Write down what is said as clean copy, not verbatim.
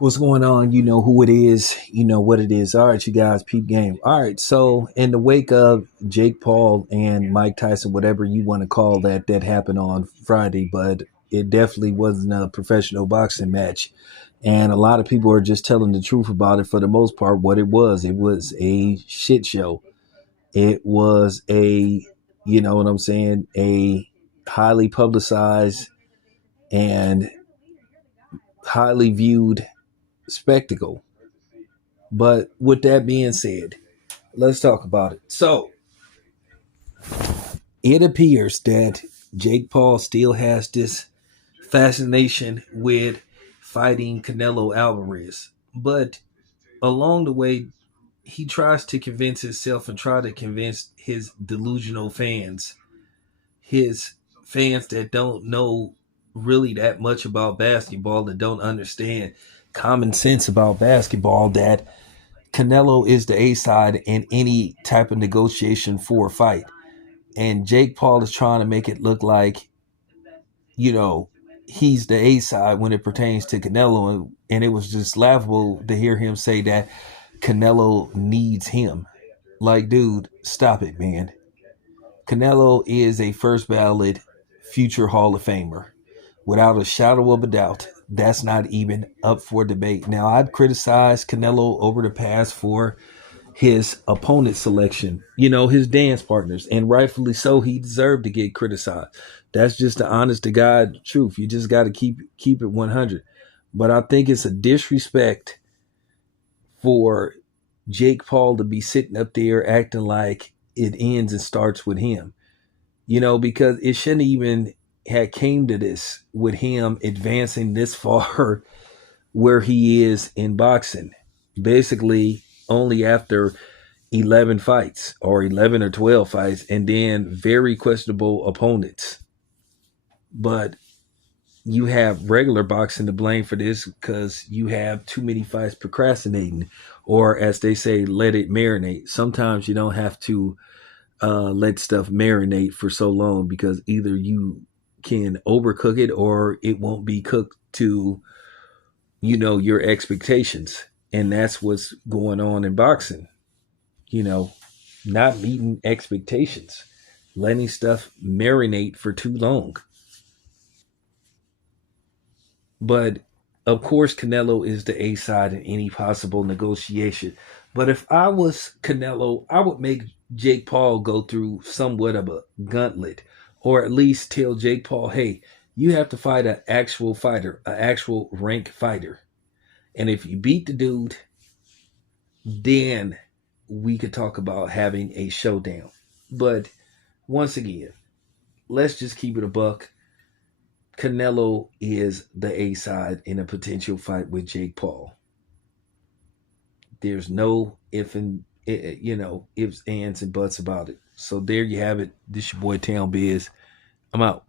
What's going on? You know who it is. You know what it is. All right, you guys, peep game. All right, so in the wake of Jake Paul and Mike Tyson, whatever you want to call that happened on Friday, but it definitely wasn't a professional boxing match. And a lot of people are just telling the truth about it for the most part. What it was a shit show. It was a, you know what I'm saying, a highly publicized and highly viewed spectacle. But with that being said, let's talk about it. So it appears that Jake Paul still has this fascination with fighting Canelo Alvarez. But along the way, he tries to convince himself and try to convince his delusional fans, his fans that don't know really that much about basketball, that don't understand common sense about basketball, that Canelo is the A side in any type of negotiation for a fight. And Jake Paul is trying to make it look like, you know, he's the A side when it pertains to Canelo. And it was just laughable to hear him say that Canelo needs him. Like, dude, stop it, man. Canelo is a first ballot future Hall of Famer. Without a shadow of a doubt. That's not even up for debate. Now, I've criticized Canelo over the past for his opponent selection, his dance partners, and rightfully so. He deserved to get criticized. That's just the honest to God truth. You just got to keep it 100. But I think it's a disrespect for Jake Paul to be sitting up there acting like it ends and starts with him. Because it shouldn't even have came to this with him advancing this far where he is in boxing. Basically, only after 11 fights or 11 or 12 fights and then very questionable opponents. But you have regular boxing to blame for this because you have too many fights procrastinating, or as they say, let it marinate. Sometimes you don't have to let stuff marinate for so long because either you can overcook it or it won't be cooked to, your expectations. And that's what's going on in boxing. you know, not meeting expectations, letting stuff marinate for too long. But of course, Canelo is the A side in any possible negotiation. But if I was Canelo, I would make Jake Paul go through somewhat of a gauntlet, or at least tell Jake Paul, hey, you have to fight an actual fighter, an actual rank fighter. And if you beat the dude, then we could talk about having a showdown. But once again, let's just keep it a buck. Canelo is the A side in a potential fight with Jake Paul. There's no ifs, ands, and buts about it. So there you have it. This your boy Town Biz. I'm out.